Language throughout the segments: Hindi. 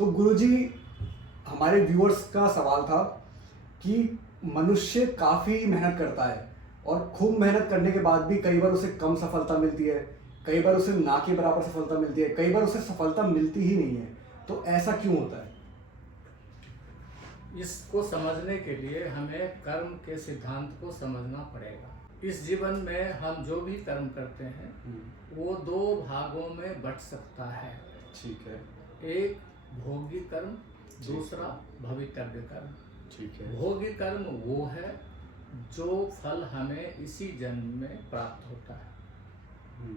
तो गुरुजी, हमारे व्यूअर्स का सवाल था कि मनुष्य काफ़ी मेहनत करता है और खूब मेहनत करने के बाद भी कई बार उसे कम सफलता मिलती है, कई बार उसे ना के बराबर सफलता मिलती है, कई बार उसे सफलता मिलती ही नहीं है। तो ऐसा क्यों होता है? इसको समझने के लिए हमें कर्म के सिद्धांत को समझना पड़ेगा। इस जीवन में हम जो भी कर्म करते हैं वो दो भागों में बंट सकता है। ठीक है। एक भोगी कर्म, दूसरा भवितव्य कर्म। ठीक है। भोगी कर्म वो है जो फल हमें इसी जन्म में प्राप्त होता है।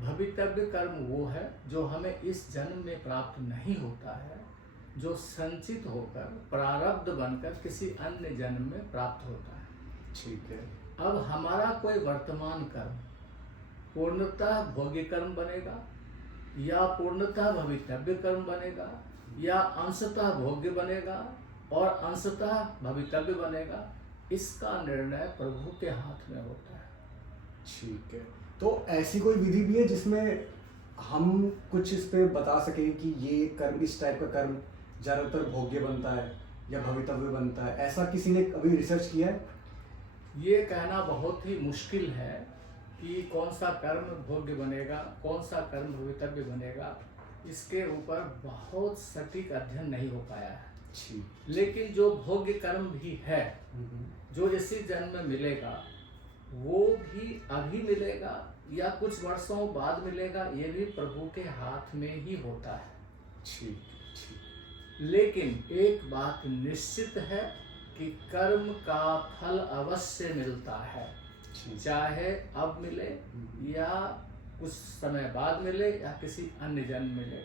भवितव्य कर्म वो है जो हमें इस जन्म में प्राप्त नहीं होता है, जो संचित होकर प्रारब्ध बनकर किसी अन्य जन्म में प्राप्त होता है। ठीक है। अब हमारा कोई वर्तमान कर्म पूर्णतः भोगी कर्म बनेगा या पूर्णतः भवितव्य कर्म बनेगा या अंशतः भोग्य बनेगा और अंशतः भवितव्य बनेगा, इसका निर्णय प्रभु के हाथ में होता है। ठीक है। तो ऐसी कोई विधि भी है जिसमें हम कुछ इस पे बता सकें कि ये कर्म, इस टाइप का कर्म ज़्यादातर भोग्य बनता है या भवितव्य बनता है? ऐसा किसी ने कभी रिसर्च किया है? ये कहना बहुत ही मुश्किल है कि कौन सा कर्म भोग्य बनेगा, कौन सा कर्म भवितव्य बनेगा। इसके ऊपर बहुत सटीक अध्ययन नहीं हो पाया है। लेकिन जो भोग्य कर्म भी है, जो इसी जन्म में मिलेगा, वो भी अभी मिलेगा या कुछ वर्षों बाद मिलेगा, ये भी प्रभु के हाथ में ही होता है। लेकिन एक बात निश्चित है कि कर्म का फल अवश्य मिलता है, चाहे अब मिले या कुछ समय बाद मिले या किसी अन्य जन्म मिले।